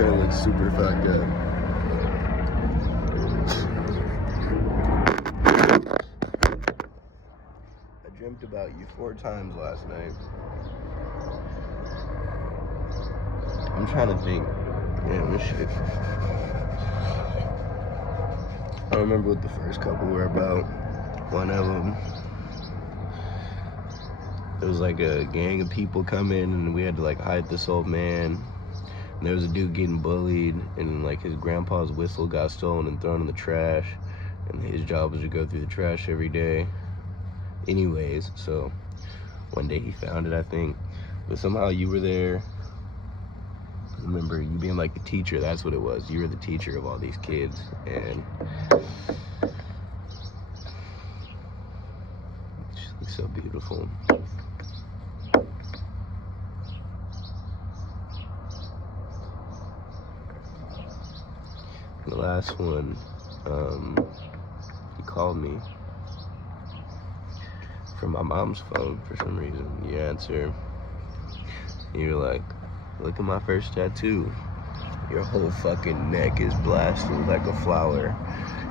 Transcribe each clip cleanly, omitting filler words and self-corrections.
hair looks super fucked up. I dreamt about you 4 times last night. I'm trying to think. Damn, this shit. I don't remember what the first couple were about. One of them, there was like a gang of people coming and we had to like hide this old man. And there was a dude getting bullied and like his grandpa's whistle got stolen and thrown in the trash. And his job was to go through the trash every day. Anyways, so one day he found it, I think. But somehow you were there. I remember you being like the teacher, that's what it was. You were the teacher of all these kids. And she looks so beautiful. The last one, he called me from my mom's phone for some reason. You answer, and you're like, look at my first tattoo. Your whole fucking neck is blasted like a flower.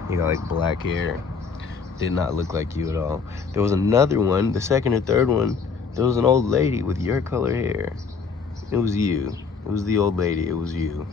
You got like black hair. Did not look like you at all. There was another one, the second or third one, there was an old lady with your color hair. It was you. It was the old lady, it was you.